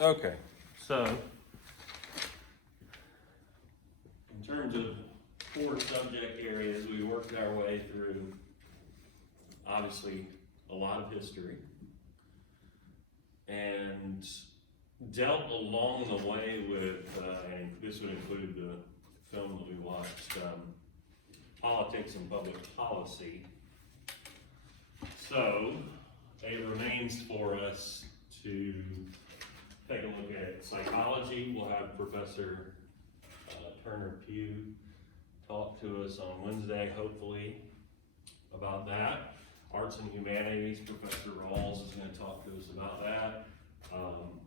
Okay, so in terms of 4 subject areas, we worked our way through, obviously, a lot of history, and dealt along the way with, and this would include the film that we watched, politics and public policy. So it remains for us to take a look at psychology. We'll have Professor Turner Pugh talk to us on Wednesday, hopefully, about that. Arts and Humanities, Professor Rawls is going to talk to us about that.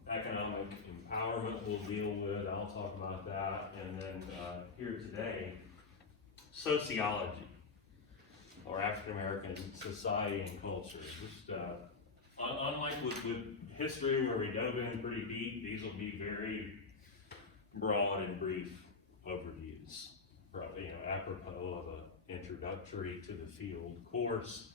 Economic empowerment we'll deal with, I'll talk about that. And then here today, sociology, or African American society and culture. Just unlike with history, where we dove in pretty deep, these will be very broad and brief overviews, apropos of an introductory to the field course.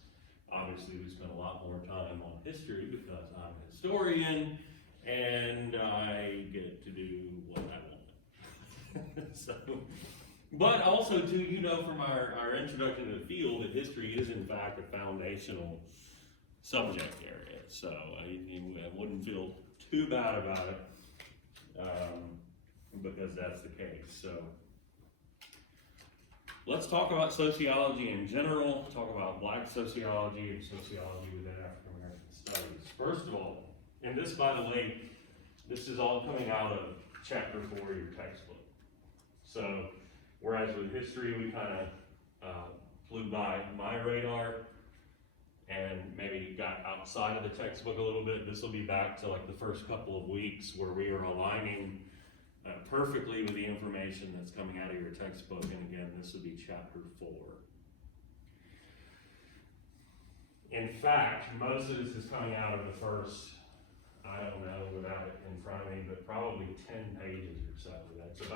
Obviously, we spend a lot more time on history because I'm a historian and I get to do what I want. So, but also too, from our introduction to the field, that history is in fact a foundational subject area. So I wouldn't feel too bad about it because that's the case. So let's talk about sociology in general, talk about Black sociology and sociology within African American studies. First of all, and this, by the way, this is all coming out of chapter 4 of your textbook. So, whereas with history, we kind of flew by my radar and maybe got outside of the textbook a little bit, this will be back to like the first couple of weeks where we are aligning perfectly with the information that's coming out of your textbook. And again, this will be chapter 4. In fact, most of this is coming out of the first, I don't know without it in front of me, but probably 10 pages or so.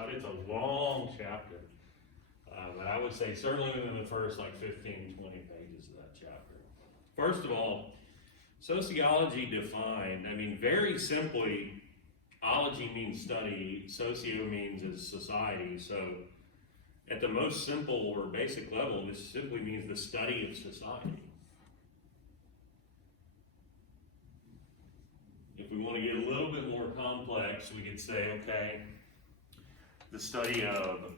It's a long chapter. But I would say certainly within the first like 15, 20 pages of that chapter. First of all, sociology defined, very simply, ology means study, socio means is society. So at the most simple or basic level, this simply means the study of society. If we want to get a little bit more complex, we could say, okay, the study of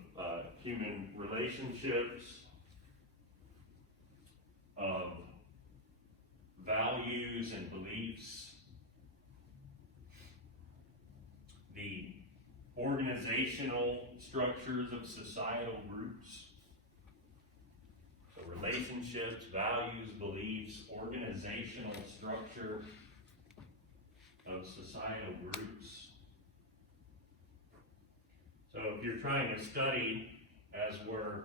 human relationships, of values and beliefs, the organizational structures of societal groups. So relationships, values, beliefs, organizational structure of societal groups. So if you're trying to study, as were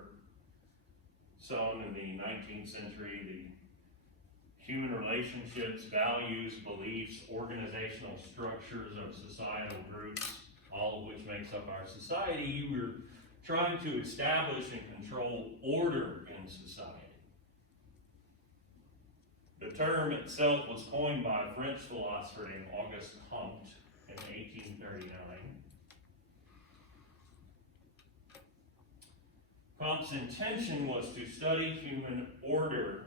some in the 19th century, the human relationships, values, beliefs, organizational structures of societal groups, all of which makes up our society, you were trying to establish and control order in society. The term itself was coined by a French philosopher named Auguste Comte in 1839. Comte's intention was to study human order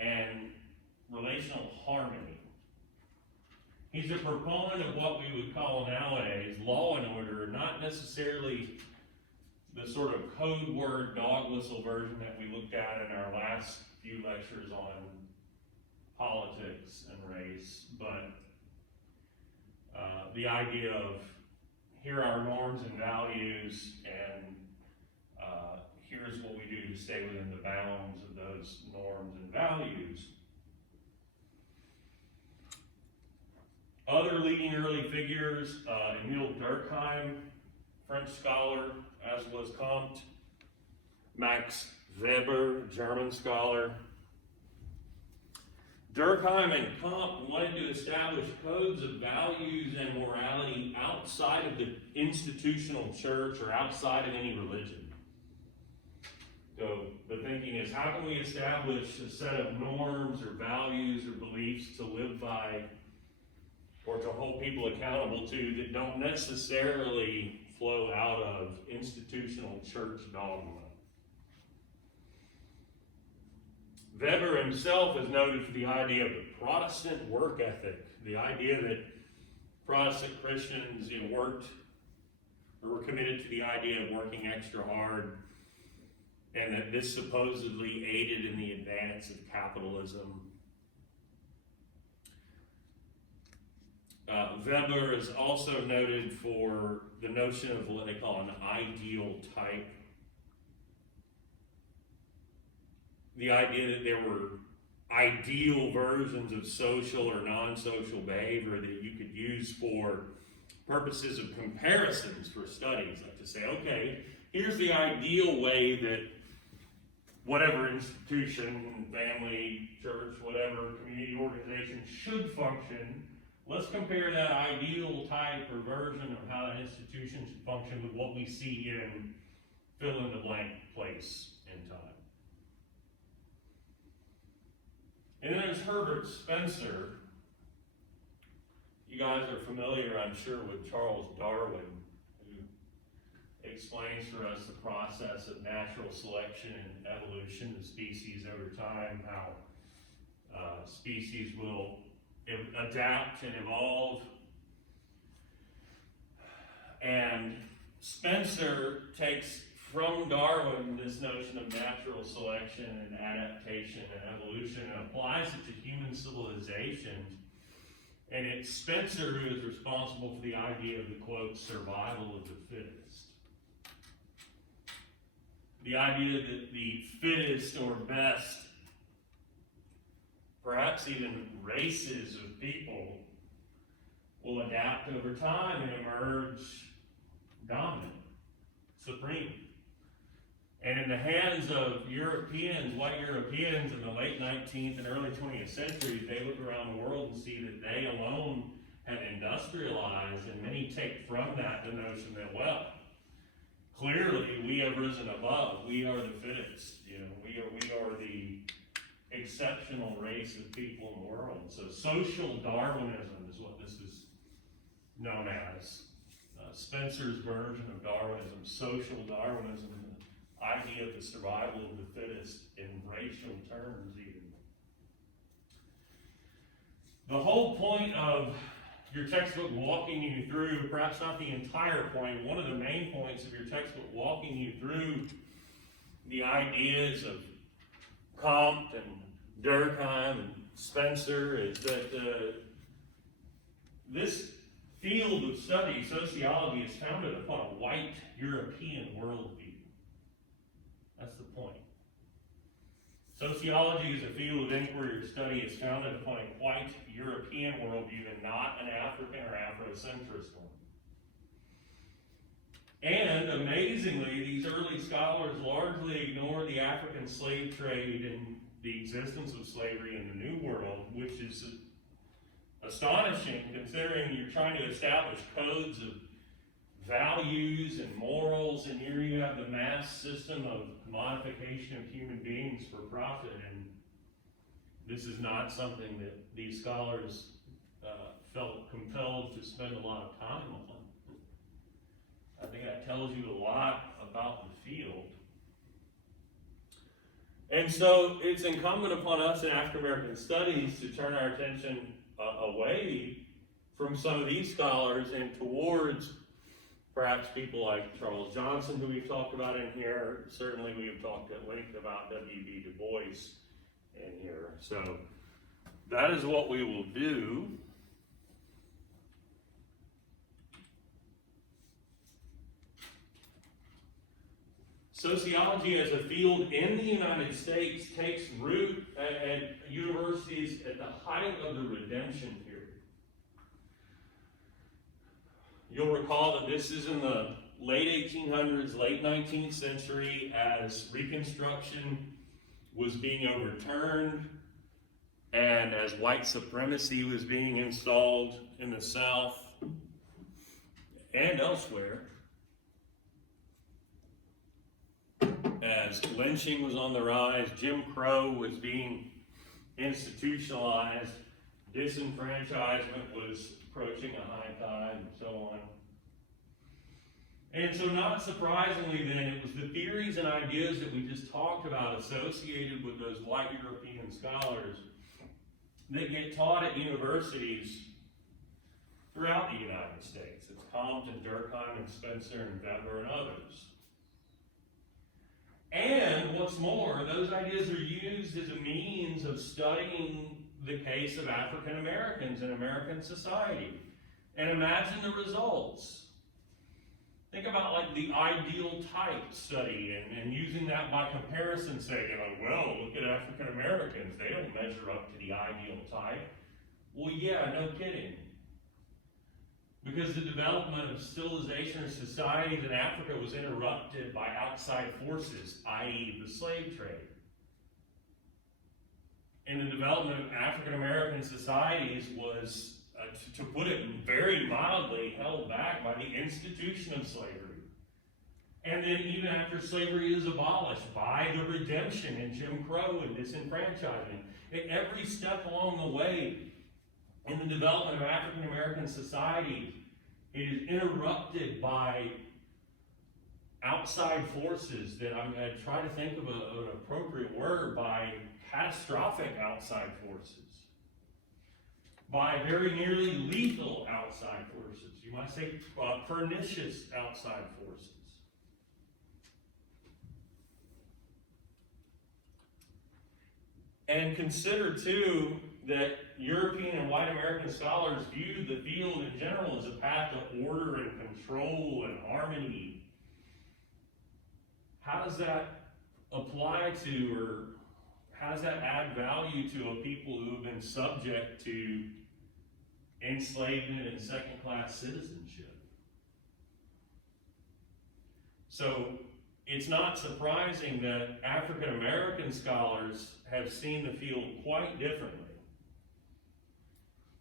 and relational harmony. He's a proponent of what we would call nowadays law and order, not necessarily the sort of code word dog whistle version that we looked at in our last few lectures on politics and race, but the idea of here are our norms and values, and here's what we do to stay within the bounds of those norms and values. Other leading early figures, Emile Durkheim, French scholar, as was Comte, Max Weber, German scholar. Durkheim and Comte wanted to establish codes of values and morality outside of the institutional church or outside of any religion. So the thinking is, how can we establish a set of norms or values or beliefs to live by or to hold people accountable to that don't necessarily flow out of institutional church dogma. Weber himself is noted for the idea of the Protestant work ethic, the idea that Protestant Christians worked or were committed to the idea of working extra hard, and that this supposedly aided in the advance of capitalism. Weber is also noted for the notion of what they call an ideal type. The idea that there were ideal versions of social or non-social behavior that you could use for purposes of comparisons for studies. Like to say, okay, here's the ideal way that whatever institution, family, church, whatever, community organization should function. Let's compare that ideal type or version of how an institution should function with what we see in fill in the blank place in time. And then there's Herbert Spencer. You guys are familiar, I'm sure, with Charles Darwin, who explains for us the process of natural selection and evolution of species over time, how species will adapt and evolve. And Spencer takes from Darwin this notion of natural selection and adaptation and evolution and applies it to human civilization. And it's Spencer who is responsible for the idea of the, quote, survival of the fittest. The idea that the fittest or best, perhaps even races of people, will adapt over time and emerge dominant, supreme. And in the hands of Europeans, white Europeans in the late 19th and early 20th centuries, they look around the world and see that they alone have industrialized, and many take from that the notion that, well, clearly we have risen above. We are the fittest. We are the exceptional race of people in the world. So social Darwinism is what this is known as. Spencer's version of Darwinism, social Darwinism, the idea of the survival of the fittest in racial terms even. The whole point of your textbook walking you through, perhaps not the entire point, one of the main points of your textbook walking you through the ideas of Comte and Durkheim and Spencer is that this field of study, sociology, is founded upon a white European worldview. That's the point. Sociology is a field of inquiry or study is founded upon a white European worldview and not an African or Afrocentrist one. And amazingly, these early scholars largely ignore the African slave trade and the existence of slavery in the New World, which is astonishing considering you're trying to establish codes of values and morals, and here you have the mass system of commodification of human beings for profit, and this is not something that these scholars felt compelled to spend a lot of time on. I think that tells you a lot about the field. And so it's incumbent upon us in African American studies to turn our attention away from some of these scholars and towards perhaps people like Charles Johnson, who we've talked about in here. Certainly we have talked at length about W.B. Du Bois in here. So that is what we will do. Sociology as a field in the United States takes root at universities at the height of the redemption period. You'll recall that this is in the late 1800s, late 19th century, as Reconstruction was being overturned and as white supremacy was being installed in the South and elsewhere. As lynching was on the rise, Jim Crow was being institutionalized, disenfranchisement was approaching and so on. And so not surprisingly then, it was the theories and ideas that we just talked about associated with those white European scholars that get taught at universities throughout the United States. It's Compton, Durkheim, and Spencer, and Weber, and others. And what's more, those ideas are used as a means of studying the case of African Americans in American society. And imagine the results. Think about like the ideal type study and using that by comparison, saying, well, look at African Americans, they don't measure up to the ideal type. Well, yeah, no kidding. Because the development of civilization or societies in Africa was interrupted by outside forces, i.e. the slave trade. And the development of African American societies was, to put it very mildly, held back by the institution of slavery. And then even after slavery is abolished, by the redemption in Jim Crow and disenfranchisement. At every step along the way in the development of African American society, it is interrupted by outside forces that I try to think of an appropriate word, by catastrophic outside forces. By very nearly lethal outside forces. You might say pernicious outside forces. And consider too that European and white American scholars viewed the field in general as a path to order and control and harmony. How does that apply to, or how does that add value to a people who have been subject to enslavement and second-class citizenship? So it's not surprising that African American scholars have seen the field quite differently.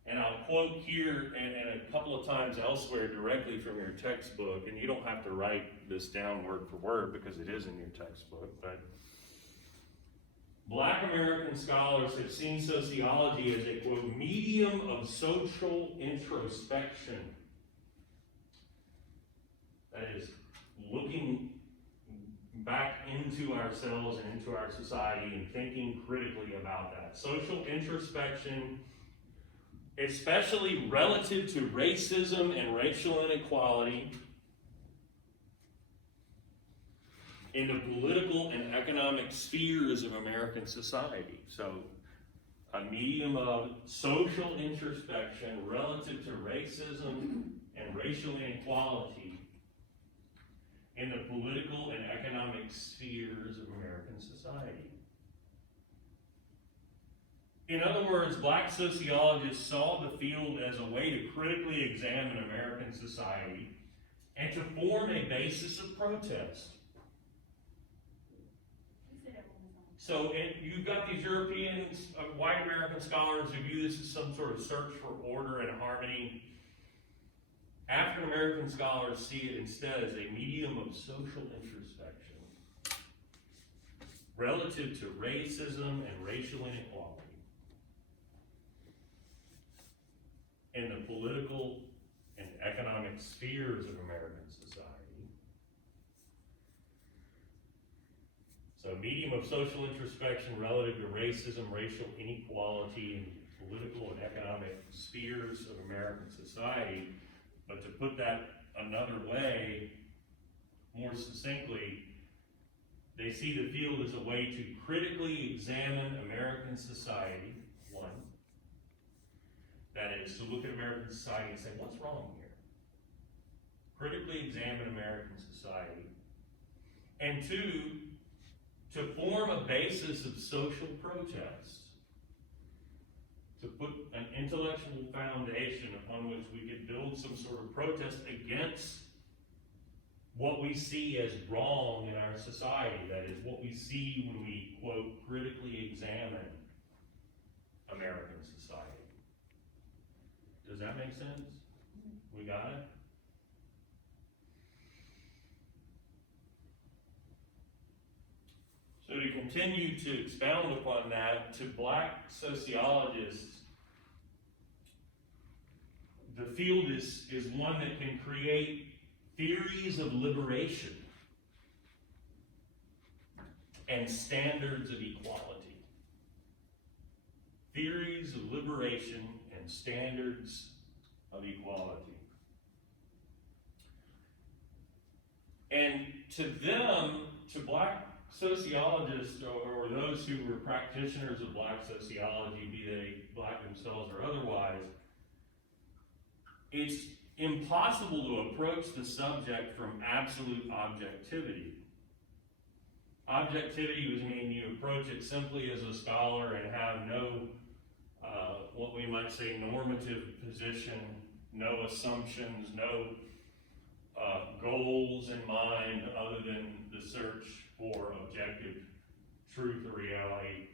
And I'll quote here and a couple of times elsewhere directly from your textbook, and you don't have to write this down word for word because it is in your textbook, but Black American scholars have seen sociology as a, quote, medium of social introspection. That is, looking back into ourselves and into our society and thinking critically about that. Social introspection, especially relative to racism and racial inequality in the political and economic spheres of American society. So, a medium of social introspection relative to racism and racial inequality in the political and economic spheres of American society. In other words, Black sociologists saw the field as a way to critically examine American society and to form a basis of protest. So you've got these European, white American scholars who view this as some sort of search for order and harmony. African American scholars see it instead as a medium of social introspection relative to racism and racial inequality in the political and economic spheres of American society. So, medium of social introspection relative to racism, racial inequality in political and economic spheres of American society. But to put that another way, more succinctly, they see the field as a way to critically examine American society, one. That is, to look at American society and say, what's wrong here? Critically examine American society. And two, to form a basis of social protest. To put an intellectual foundation upon which we could build some sort of protest against what we see as wrong in our society. That is, what we see when we, quote, critically examine American society. Does that make sense? We got it? So to continue to expound upon that, to Black sociologists, the field is one that can create theories of liberation and standards of equality. Theories of liberation and standards of equality. And to them, to black sociologists or those who were practitioners of black sociology, be they black themselves or otherwise, it's impossible to approach the subject from absolute objectivity. Objectivity would mean you approach it simply as a scholar and have no, what we might say, normative position, no assumptions, no goals in mind other than the search for objective truth or reality.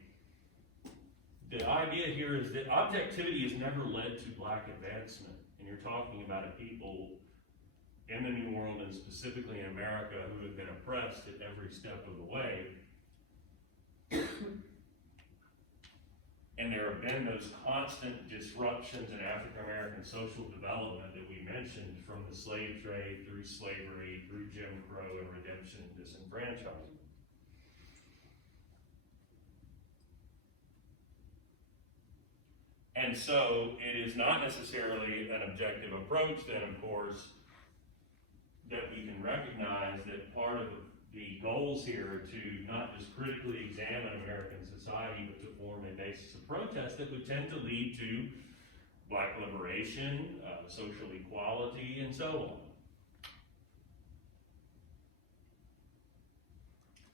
The idea here is that objectivity has never led to black advancement. And you're talking about a people in the New World and specifically in America who have been oppressed at every step of the way. And there have been those constant disruptions in African American social development that we mentioned, from the slave trade through slavery, through Jim Crow and redemption and disenfranchisement. And so it is not necessarily an objective approach then, of course, that we can recognize that part of the goals here are to not just critically examine American society, but to form a basis of protest that would tend to lead to black liberation, social equality, and so on.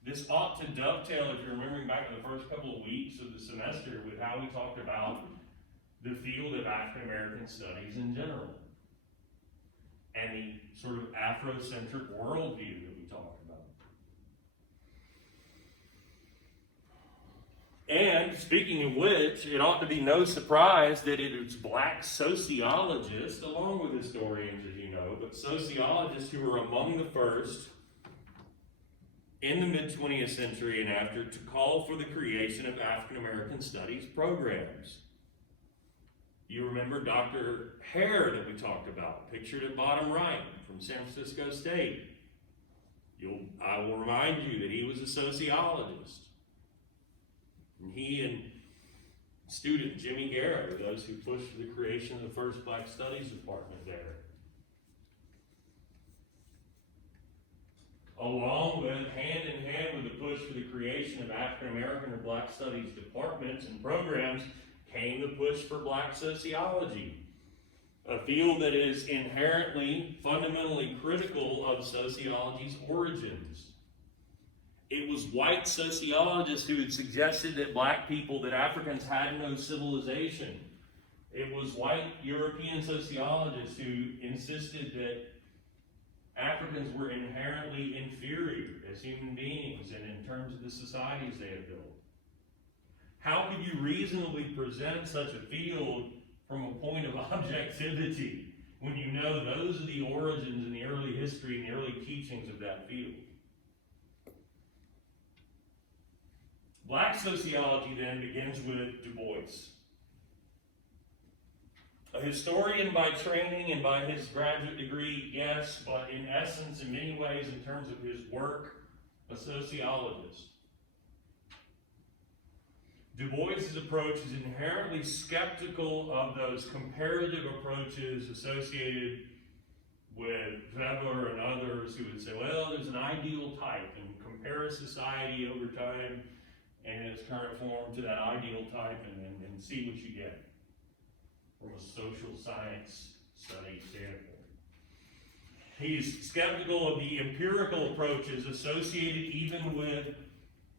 This ought to dovetail, if you're remembering back to the first couple of weeks of the semester, with how we talked about the field of African American studies in general, and the sort of Afrocentric worldview that we talked about. And speaking of which, it ought to be no surprise that it is black sociologists, along with historians, as you know, but sociologists who were among the first in the mid-20th century and after to call for the creation of African American studies programs. You remember Dr. Hare that we talked about, pictured at bottom right from San Francisco State. I will remind you that he was a sociologist. And he and student Jimmy Garrett are those who pushed for the creation of the first Black Studies department there. Along with, hand in hand with the push for the creation of African American or Black Studies departments and programs, came the push for black sociology, a field that is inherently, fundamentally critical of sociology's origins. It was white sociologists who had suggested that black people, that Africans had no civilization. It was white European sociologists who insisted that Africans were inherently inferior as human beings and in terms of the societies they had built. How could you reasonably present such a field from a point of objectivity when you know those are the origins and the early history and the early teachings of that field? Black sociology then begins with Du Bois. A historian by training and by his graduate degree, yes, but in essence, in many ways, in terms of his work, a sociologist. Du Bois's approach is inherently skeptical of those comparative approaches associated with Weber and others who would say, well, there's an ideal type, and compare society over time in its current form to that ideal type and see what you get from a social science study standpoint. He's skeptical of the empirical approaches associated even with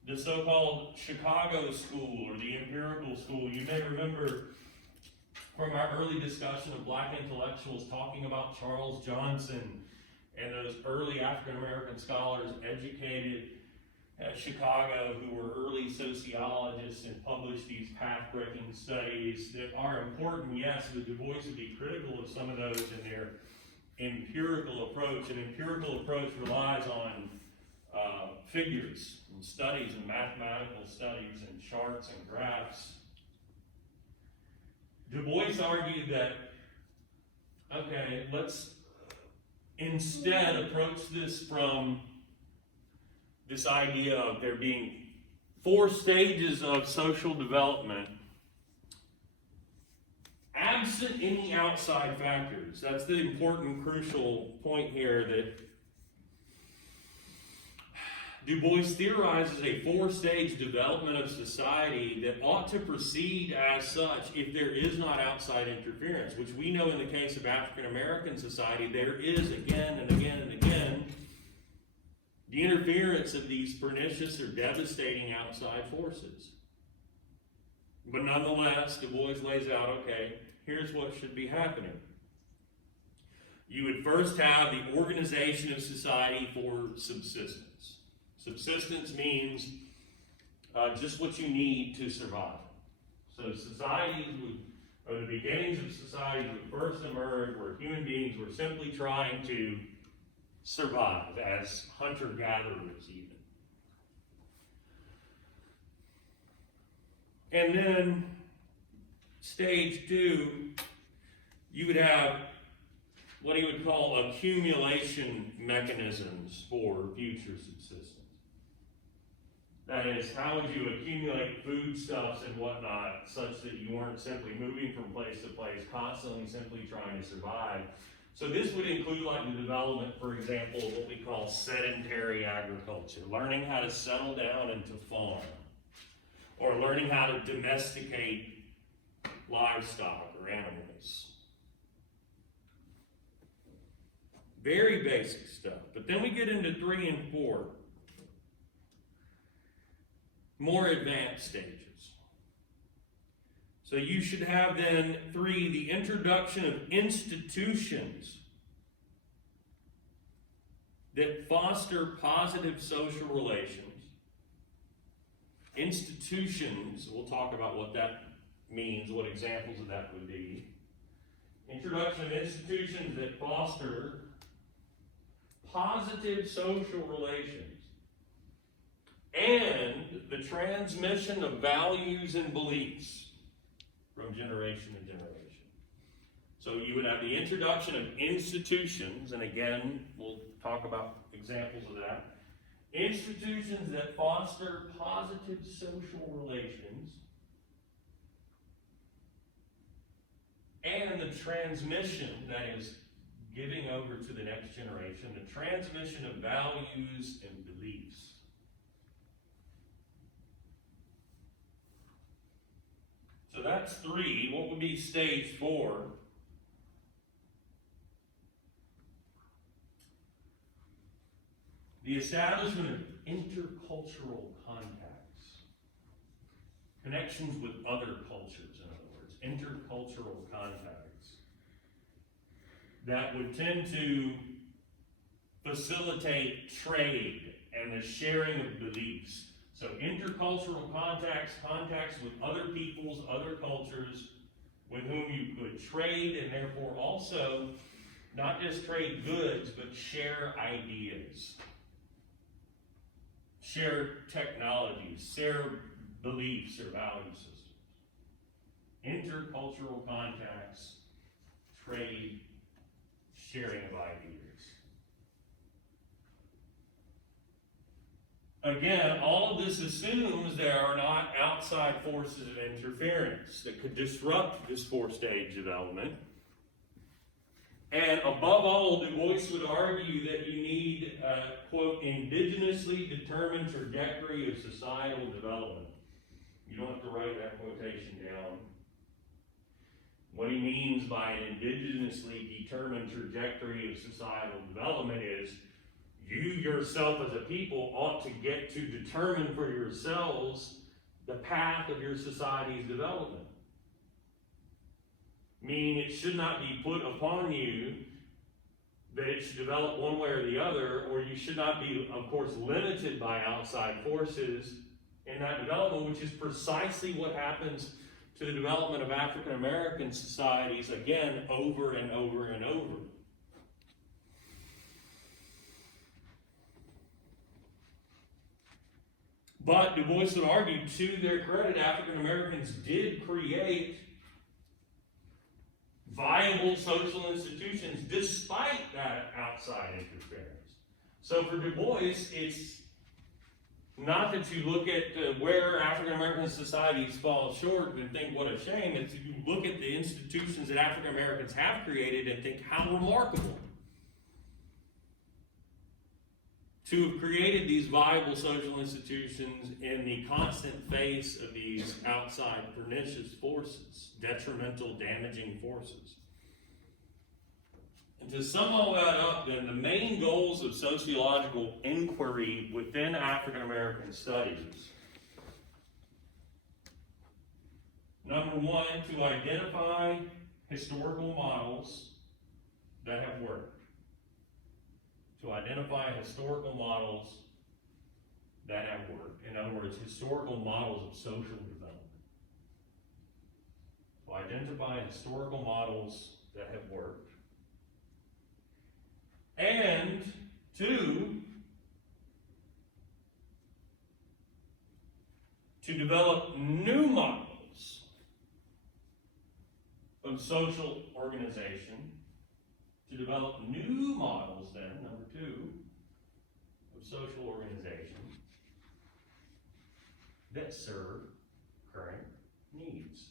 the so-called Chicago school or the empirical school. You may remember from our early discussion of black intellectuals talking about Charles Johnson and those early African American scholars educated at Chicago who were early sociologists and published these path-breaking studies that are important, yes, but Du Bois would be critical of some of those in their empirical approach. An empirical approach relies on figures and studies and mathematical studies and charts and graphs. Du Bois argued that okay, let's instead approach this from this idea of there being 4 stages of social development, absent any outside factors. That's the important, crucial point here, that Du Bois theorizes a 4-stage development of society that ought to proceed as such if there is not outside interference, which we know in the case of African American society, there is again and again and again the interference of these pernicious or devastating outside forces. But nonetheless, Du Bois lays out, okay, here's what should be happening. You would first have the organization of society for subsistence. Subsistence means just what you need to survive. So societies or the beginnings of societies would first emerge where human beings were simply trying to survive as hunter-gatherers even. And then stage 2, you would have what he would call accumulation mechanisms for future subsistence. That is, how would you accumulate foodstuffs and whatnot such that you weren't simply moving from place to place, constantly simply trying to survive. So this would include like the development, for example, of what we call sedentary agriculture, learning how to settle down and to farm, or learning how to domesticate livestock or animals. Very basic stuff. But then we get into 3 and 4, more advanced stages. So you should have then 3, the introduction of institutions that foster positive social relations. Institutions, we'll talk about what that means, what examples of that would be. Introduction of institutions that foster positive social relations and the transmission of values and beliefs from generation to generation. So you would have the introduction of institutions, and again, we'll talk about examples of that. Institutions that foster positive social relations and the transmission, that is, giving over to the next generation, the transmission of values and beliefs. So that's 3. What would be stage 4? The establishment of intercultural contacts. Connections with other cultures, in other words. Intercultural contacts. That would tend to facilitate trade and the sharing of beliefs. So intercultural contacts with other peoples, other cultures, with whom you could trade, and therefore also not just trade goods, but share ideas, share technologies, share beliefs or value systems. Intercultural contacts, trade, sharing of ideas. Again, all of this assumes there are not outside forces of interference that could disrupt this 4-stage development. And above all, Du Bois would argue that you need a, quote, indigenously determined trajectory of societal development. You don't have to write that quotation down. What he means by an indigenously determined trajectory of societal development is you yourself as a people ought to get to determine for yourselves the path of your society's development. Meaning it should not be put upon you that it should develop one way or the other, or you should not be, of course, limited by outside forces in that development, which is precisely what happens to the development of African American societies, again, over and over and over. But Du Bois would argue, to their credit, African Americans did create viable social institutions despite that outside interference. So for Du Bois, it's not that you look at where African American societies fall short and think what a shame. It's you look at the institutions that African Americans have created and think how remarkable to have created these viable social institutions in the constant face of these outside pernicious forces, detrimental, damaging forces. And to sum all that up, then, the main goals of sociological inquiry within African American studies. Number one, to identify historical models that have worked. To identify historical models that have worked. In other words, historical models of social development. To identify historical models that have worked. And two, to develop new models of social organization. To develop new models, then, number two, of social organization that serve current needs.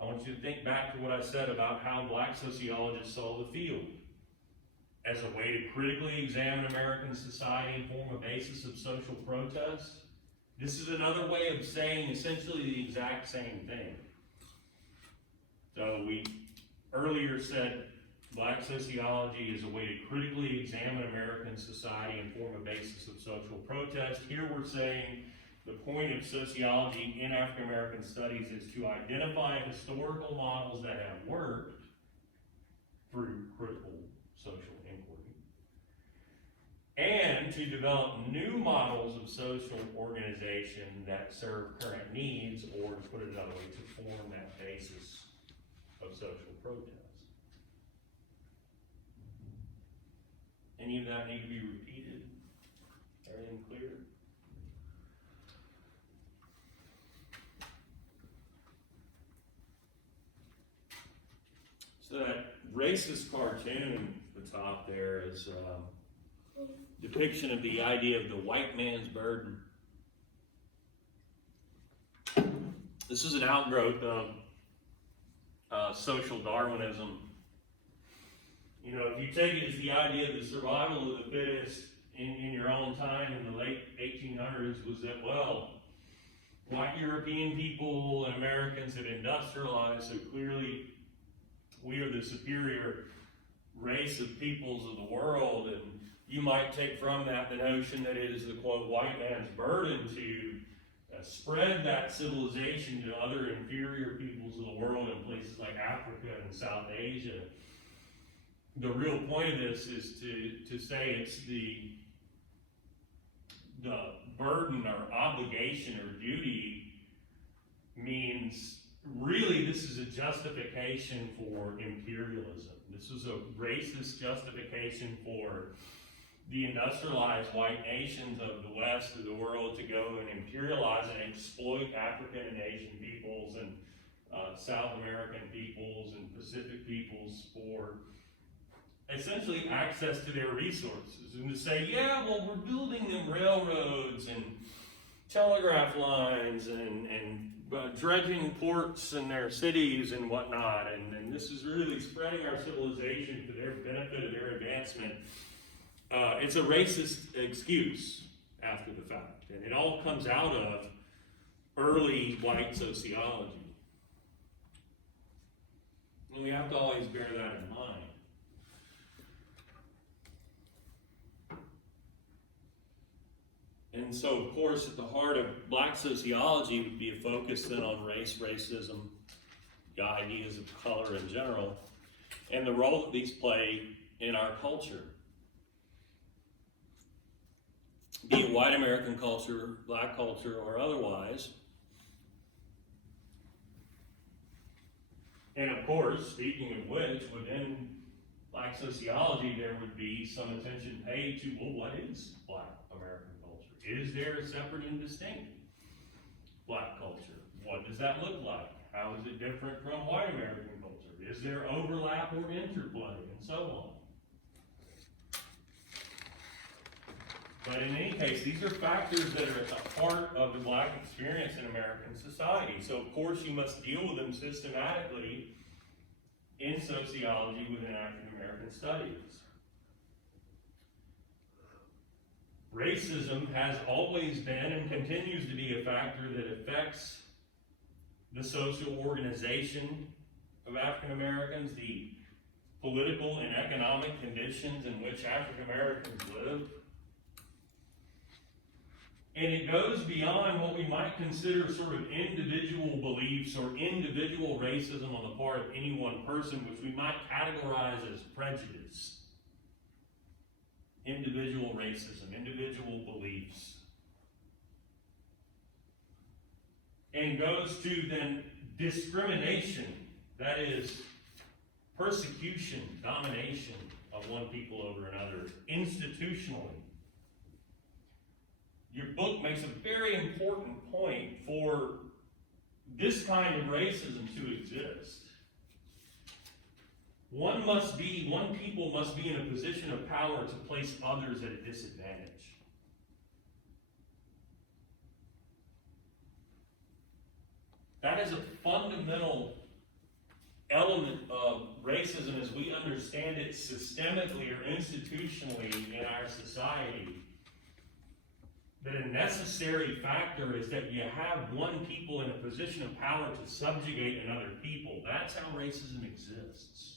I want you to think back to what I said about how black sociologists saw the field as a way to critically examine American society and form a basis of social protest. This is another way of saying essentially the exact same thing. So we earlier said black sociology is a way to critically examine American society and form a basis of social protest. Here we're saying the point of sociology in African American studies is to identify historical models that have worked through critical social inquiry, and to develop new models of social organization that serve current needs, or to put it another way, to form that basis of social protest. Any of that need to be repeated? Everything clear? So that racist cartoon at the top there is a depiction of the idea of the white man's burden. This is an outgrowth of social Darwinism. You know, if you take it as the idea of the survival of the fittest in your own time in the late 1800s was that, well, white European people and Americans had industrialized, so clearly we are the superior race of peoples of the world, and you might take from that the notion that it is the, quote, white man's burden to spread that civilization to other inferior peoples of the world in places like Africa and South Asia. The real point of this is to say it's the burden or obligation or duty means really this is a justification for imperialism. This is a racist justification for the industrialized white nations of the West of the world to go and imperialize and exploit African and Asian peoples and South American peoples and Pacific peoples for essentially access to their resources, and to say, yeah, well, we're building them railroads and telegraph lines and dredging ports in their cities and whatnot, and this is really spreading our civilization for their benefit and their advancement. It's a racist excuse after the fact, and it all comes out of early white sociology. And we have to always bear that in mind. And so, of course, at the heart of black sociology would be a focus then on race, racism, the ideas of color in general, and the role that these play in our culture. Be it white American culture, black culture, or otherwise. And of course, speaking of which, within black sociology, there would be some attention paid to, well, what is black American culture? Is there a separate and distinct black culture? What does that look like? How is it different from white American culture? Is there overlap or interplay, and so on? But in any case, these are factors that are at the heart of the black experience in American society. So of course you must deal with them systematically in sociology within African American studies. Racism has always been and continues to be a factor that affects the social organization of African Americans, the political and economic conditions in which African Americans live. And it goes beyond what we might consider sort of individual beliefs or individual racism on the part of any one person, which we might categorize as prejudice. Individual racism, individual beliefs. And goes to then discrimination, that is persecution, domination of one people over another, institutionally. Your book makes a very important point for this kind of racism to exist. One people must be in a position of power to place others at a disadvantage. That is a fundamental element of racism as we understand it systemically or institutionally in our society. That a necessary factor is that you have one people in a position of power to subjugate another people. That's how racism exists.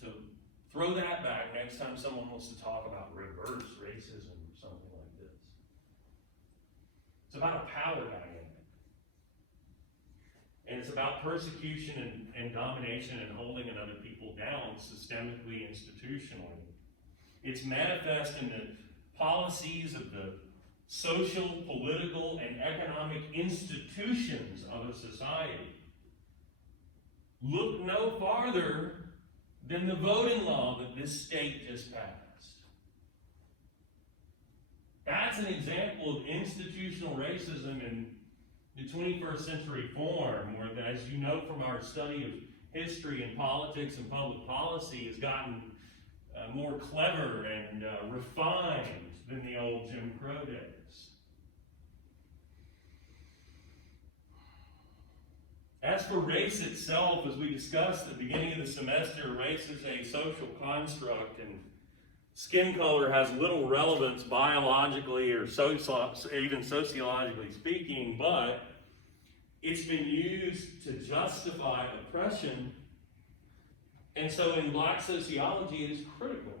So throw that back next time someone wants to talk about reverse racism or something like this. It's about a power dynamic. And it's about persecution and domination and holding another people down systemically, institutionally. It's manifest in the policies of the social, political, and economic institutions of a society. Look no farther than the voting law that this state just passed. That's an example of institutional racism in the 21st century form, where, as you know from our study of history and politics and public policy, has gotten more clever and refined than the old Jim Crow days. As for race itself, as we discussed at the beginning of the semester, race is a social construct, and skin color has little relevance biologically or even sociologically speaking, but it's been used to justify oppression. And so in black sociology, it is critical.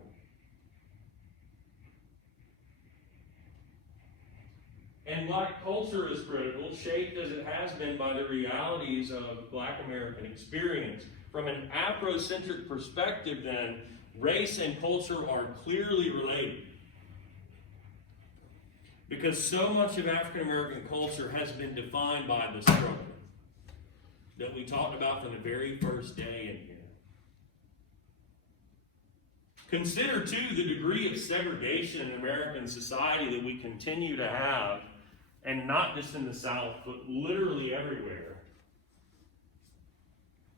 And black culture is critical, shaped as it has been by the realities of black American experience. From an Afrocentric perspective, then, race and culture are clearly related. Because so much of African American culture has been defined by the struggle that we talked about from the very first day in here. Consider, too, the degree of segregation in American society that we continue to have, and not just in the South, but literally everywhere.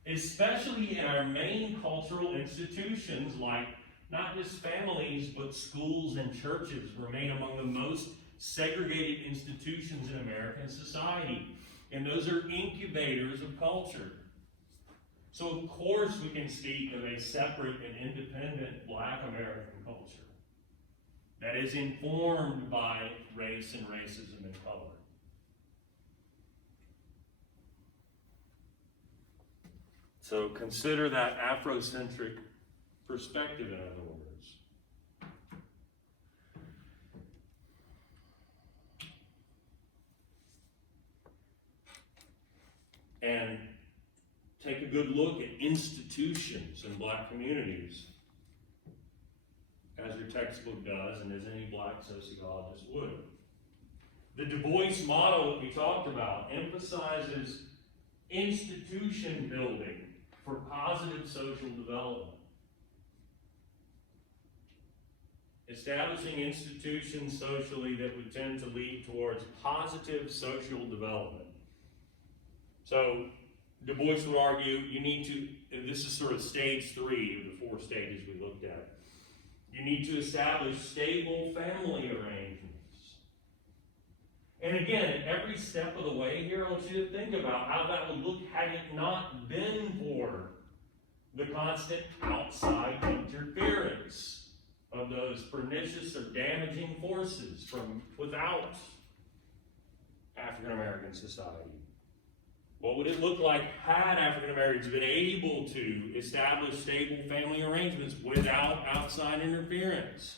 Especially in our main cultural institutions, like not just families, but schools and churches remain among the most segregated institutions in American society. And those are incubators of culture. So of course we can speak of a separate and independent black American culture that is informed by race and racism and color. So consider that Afrocentric perspective, in other words. And take a good look at institutions in black communities, as your textbook does, and as any black sociologist would. The Du Bois model that we talked about emphasizes institution building for positive social development. Establishing institutions socially that would tend to lead towards positive social development. So Du Bois would argue you need to, and this is sort of stage 3 of the 4 stages we looked at, you need to establish stable family arrangements. And again, every step of the way here, I want you to think about how that would look had it not been for the constant outside interference of those pernicious or damaging forces from without African American society. What would it look like had African Americans been able to establish stable family arrangements without outside interference?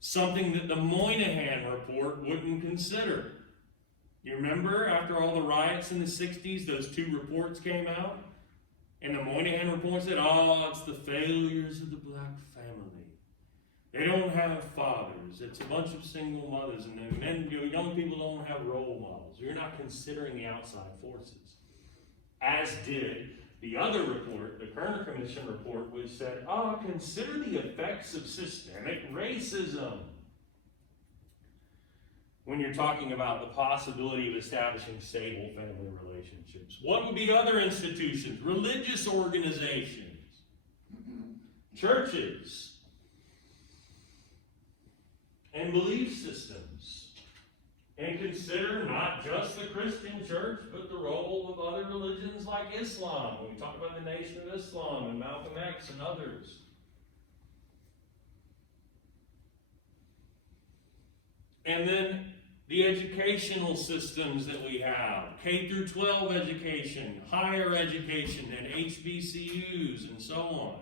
Something that the Moynihan Report wouldn't consider. You remember after all the riots in the 60s, those 2 reports came out? And the Moynihan Report said, oh, it's the failures of the black family. They don't have fathers. It's a bunch of single mothers, and then young people don't have role models. You're not considering the outside forces. As did the other report, the Kerner Commission report, which said, consider the effects of systemic racism when you're talking about the possibility of establishing stable family relationships. What would be other institutions? Religious organizations, churches, and belief systems. And consider not just the Christian church, but the role of other religions like Islam. When we talk about the Nation of Islam and Malcolm X and others. And then the educational systems that we have, K through 12 education, higher education, and HBCUs, and so on.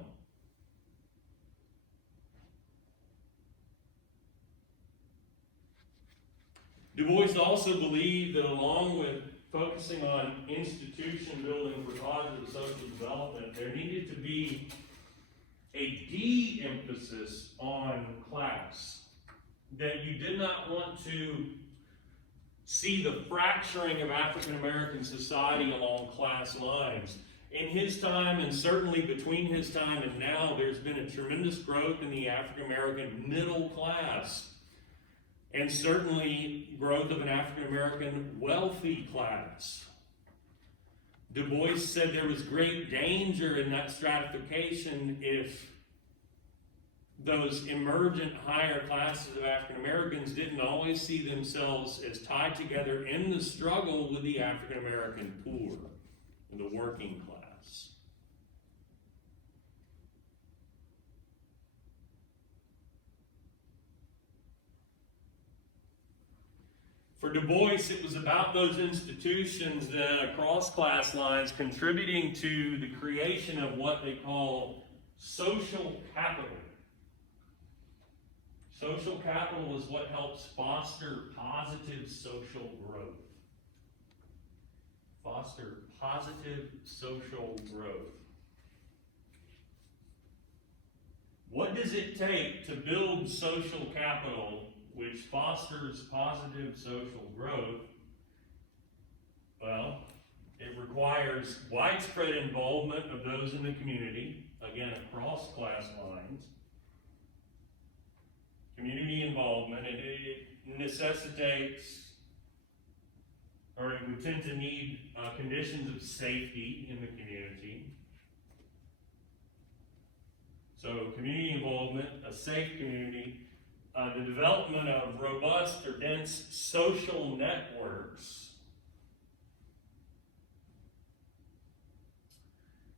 Du Bois also believed that along with focusing on institution building for positive social development, there needed to be a de-emphasis on class. That you did not want to see the fracturing of African American society along class lines. In his time, and certainly between his time and now, there's been a tremendous growth in the African American middle class. And certainly growth of an African American wealthy class. Du Bois said there was great danger in that stratification if those emergent higher classes of African Americans didn't always see themselves as tied together in the struggle with the African American poor, and the working class. For Du Bois, it was about those institutions then across class lines contributing to the creation of what they call social capital. Social capital is what helps foster positive social growth. Foster positive social growth. What does it take to build social capital which fosters positive social growth? Well, it requires widespread involvement of those in the community, again, across class lines. Community involvement, and it necessitates, or it would tend to need conditions of safety in the community. So community involvement, a safe community, the development of robust or dense social networks,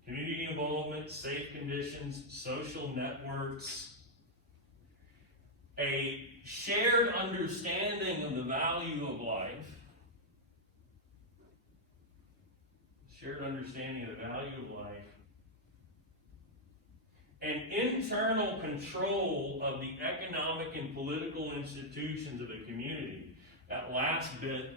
community involvement, safe conditions, social networks, a shared understanding of the value of life, shared understanding of the value of life, and internal control of the economic and political institutions of the community. That last bit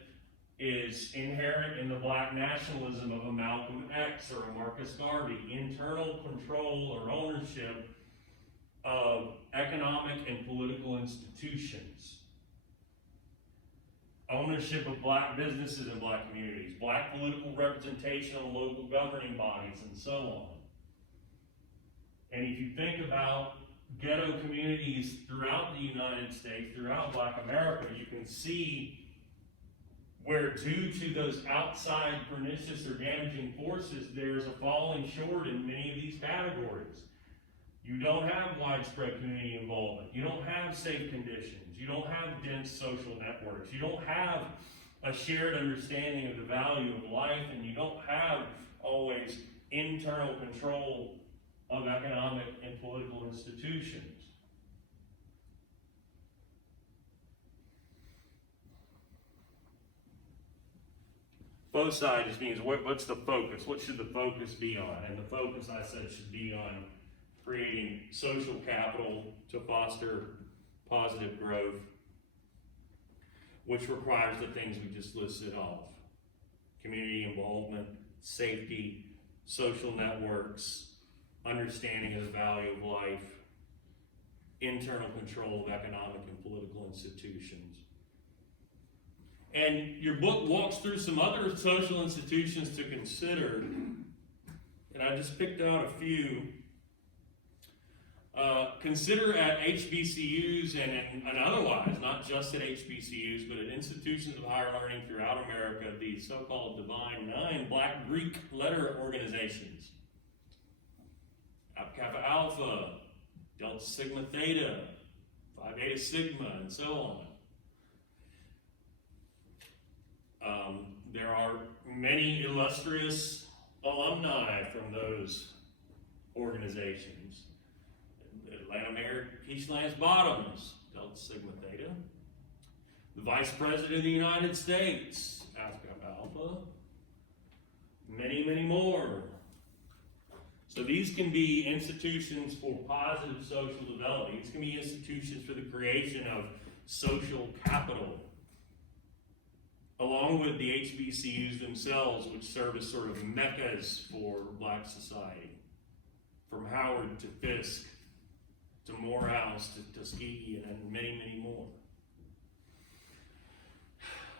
is inherent in the black nationalism of a Malcolm X or a Marcus Garvey. Internal control or ownership of economic and political institutions. Ownership of black businesses and black communities. Black political representation on local governing bodies, and so on. And if you think about ghetto communities throughout the United States, throughout Black America, you can see where due to those outside pernicious or damaging forces, there's a falling short in many of these categories. You don't have widespread community involvement. You don't have safe conditions. You don't have dense social networks. You don't have a shared understanding of the value of life, and you don't have always internal control of economic and political institutions. Both sides means what's the focus? What should the focus be on? And the focus, I said, should be on creating social capital to foster positive growth, which requires the things we just listed off: community involvement, safety, social networks, understanding of the value of life, internal control of economic and political institutions. And your book walks through some other social institutions to consider, and I just picked out a few. Consider at HBCUs and otherwise, not just at HBCUs, but at institutions of higher learning throughout America, the so-called Divine Nine Black Greek letter organizations. Kappa Alpha, Delta Sigma Theta, Phi Beta Sigma, and so on. There are many illustrious alumni from those organizations. Atlanta Mayor Keisha Lance Bottoms, Delta Sigma Theta. The Vice President of the United States, Kappa Alpha. Many, many more. So these can be institutions for positive social development. These can be institutions for the creation of social capital, along with the HBCUs themselves, which serve as sort of meccas for Black society. From Howard to Fisk, to Morehouse, to Tuskegee, and many, many more.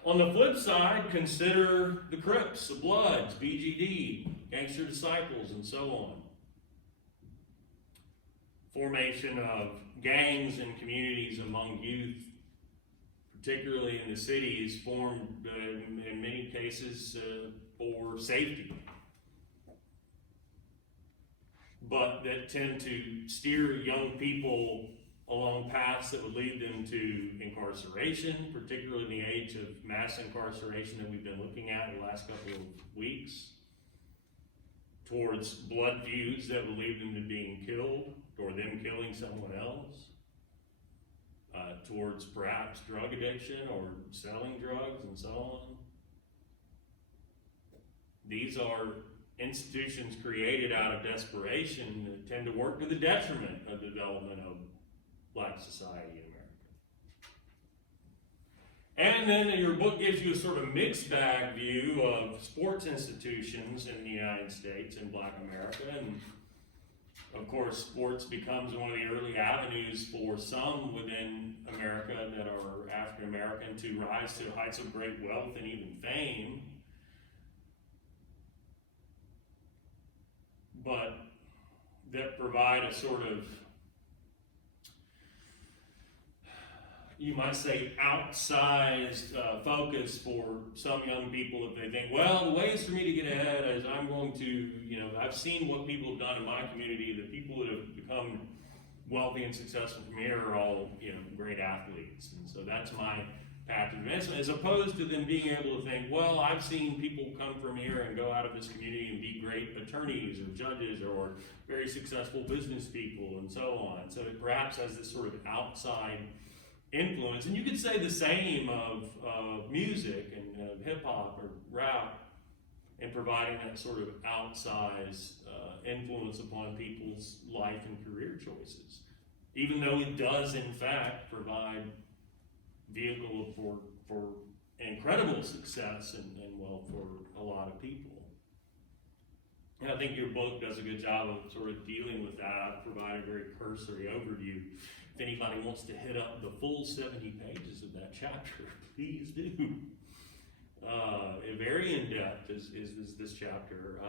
On the flip side, consider the Crips, the Bloods, BGD, Gangster Disciples, and so on. Formation of gangs and communities among youth, particularly in the cities, formed in many cases for safety, but that tend to steer young people along paths that would lead them to incarceration, particularly in the age of mass incarceration that we've been looking at in the last couple of weeks, towards blood feuds that would lead them to being killed, or them killing someone else, towards perhaps drug addiction or selling drugs and so on. These are institutions created out of desperation that tend to work to the detriment of the development of Black society in America. And then your book gives you a sort of mixed bag view of sports institutions in the United States and Black America. And of course, sports becomes one of the early avenues for some within America that are African American to rise to heights of great wealth and even fame. But that provide a sort of, you might say, outsized focus for some young people if they think, well, the ways for me to get ahead is I'm going to, I've seen what people have done in my community. The people that have become wealthy and successful from here are all, great athletes. And so that's my path to advancement, as opposed to them being able to think, well, I've seen people come from here and go out of this community and be great attorneys or judges or very successful business people and so on. So it perhaps has this sort of outside influence. And you could say the same of music and hip hop or rap, and providing that sort of outsized influence upon people's life and career choices, even though it does in fact provide vehicle for incredible success and wealth for a lot of people. And I think your book does a good job of sort of dealing with that. I've provided a very cursory overview. If anybody wants to hit up the full 70 pages of that chapter, please do. Very in-depth is this chapter.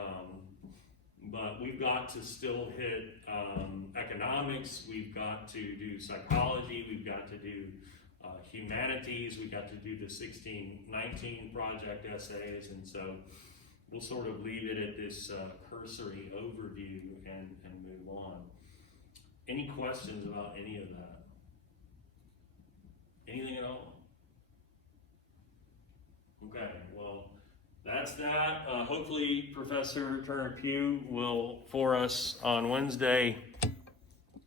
But we've got to still hit economics, we've got to do psychology, we've got to do Humanities, we got to do the 1619 project essays, and so we'll sort of leave it at this cursory overview and move on. Any questions about any of that? Anything at all? Okay, well, that's that. Hopefully Professor Turner Pugh will, for us on Wednesday,